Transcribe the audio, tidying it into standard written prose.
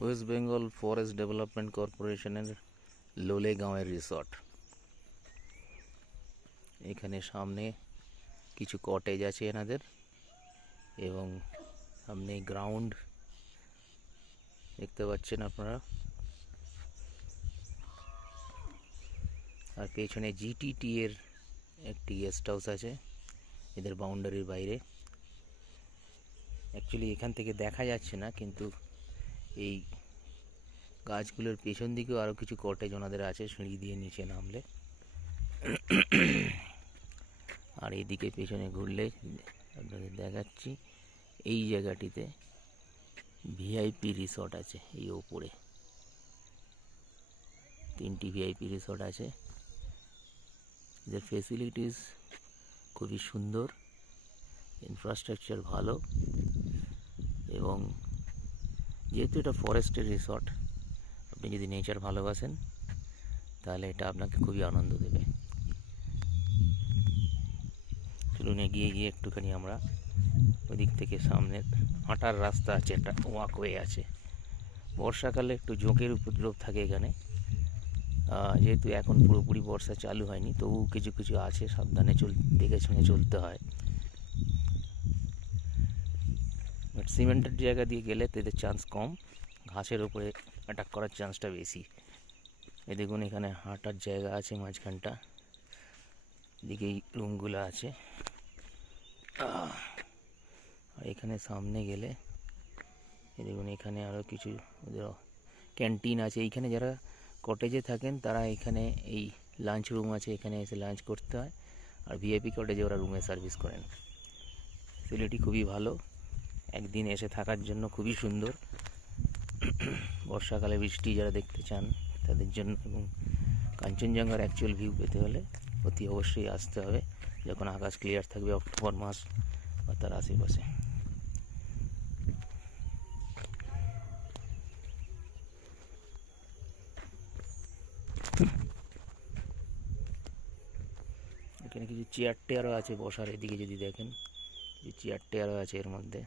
West Bengal forest development কর্পোরেশনের লোলেগাঁওয়ের resort. এখানে সামনে কিছু কটেজ আছে এনাদের, এবং সামনে গ্রাউন্ড দেখতে পাচ্ছেন আপনারা, আর পেছনে জিটিটি এর একটি গেস্ট হাউস আছে এদের বাউন্ডারির বাইরে। অ্যাকচুয়ালি এখান থেকে দেখা যাচ্ছে না, কিন্তু এই গাছগুলোর পেছন দিকেও আরও কিছু কটেজ ওনাদের আছে সিঁড়ি দিয়ে নিচে নামলে। আর এইদিকে পেছনে ঘুরলে আপনাদের দেখাচ্ছি, এই জায়গাটিতে ভিআইপি রিসর্ট আছে। এই ওপরে 3টি ভিআইপি রিসর্ট আছে। এদের ফেসিলিটিস খুবই সুন্দর, ইনফ্রাস্ট্রাকচার ভালো, এবং যেহেতু এটা ফরেস্টের রিসর্ট, আপনি যদি নেচার ভালোবাসেন তাহলে এটা আপনাকে খুবই আনন্দ দেবে। চলুন এগিয়ে গিয়ে একটুখানি আমরা ওদিক থেকে সামনে হাঁটার রাস্তা আছে, একটা ওয়াকওয়ে আছে। বর্ষাকালে একটু জোঁকের উপদ্রব থাকে এখানে, যেহেতু এখন পুরোপুরি বর্ষা চালু হয়নি, তবু কিছু কিছু আছে, সাবধানে দেখে শুনে চলতে হয়। বাট সিমেন্টের জায়গা দিয়ে গেলে এদের চান্স কম, ঘাসের উপরে অ্যাটাক করার চান্সটা বেশি। এ দেখুন, এখানে হাঁটার জায়গা আছে মাঝখানটা, এদিকেই রুমগুলো আছে। আর এখানে সামনে গেলে দেখুন, এখানে আরও কিছু ওদের ক্যান্টিন আছে। এইখানে যারা কটেজে থাকেন তারা এখানে এই লাঞ্চ রুম আছে, এখানে এসে লাঞ্চ করতে হয়। আর ভিআইপি কটেজে ওরা রুমে সার্ভিস করেন। ফ্যাসিলিটি খুবই ভালো, একদিন এসে থাকার জন্য খুবই সুন্দর। বর্ষাকালে বৃষ্টি যারা দেখতে চান তাদের জন্য, এবং কাঞ্চনজঙ্ঘার অ্যাকচুয়াল ভিউ পেতে হলে অতি অবশ্যই আসতে হবে যখন আকাশ ক্লিয়ার থাকবে, অক্টোবর মাস বা তার আশেপাশে। এখানে কিছু চেয়ার টেয়ারও আছে বসার, এদিকে যদি দেখেন যে চেয়ার টেয়ারও আছে এর মধ্যে।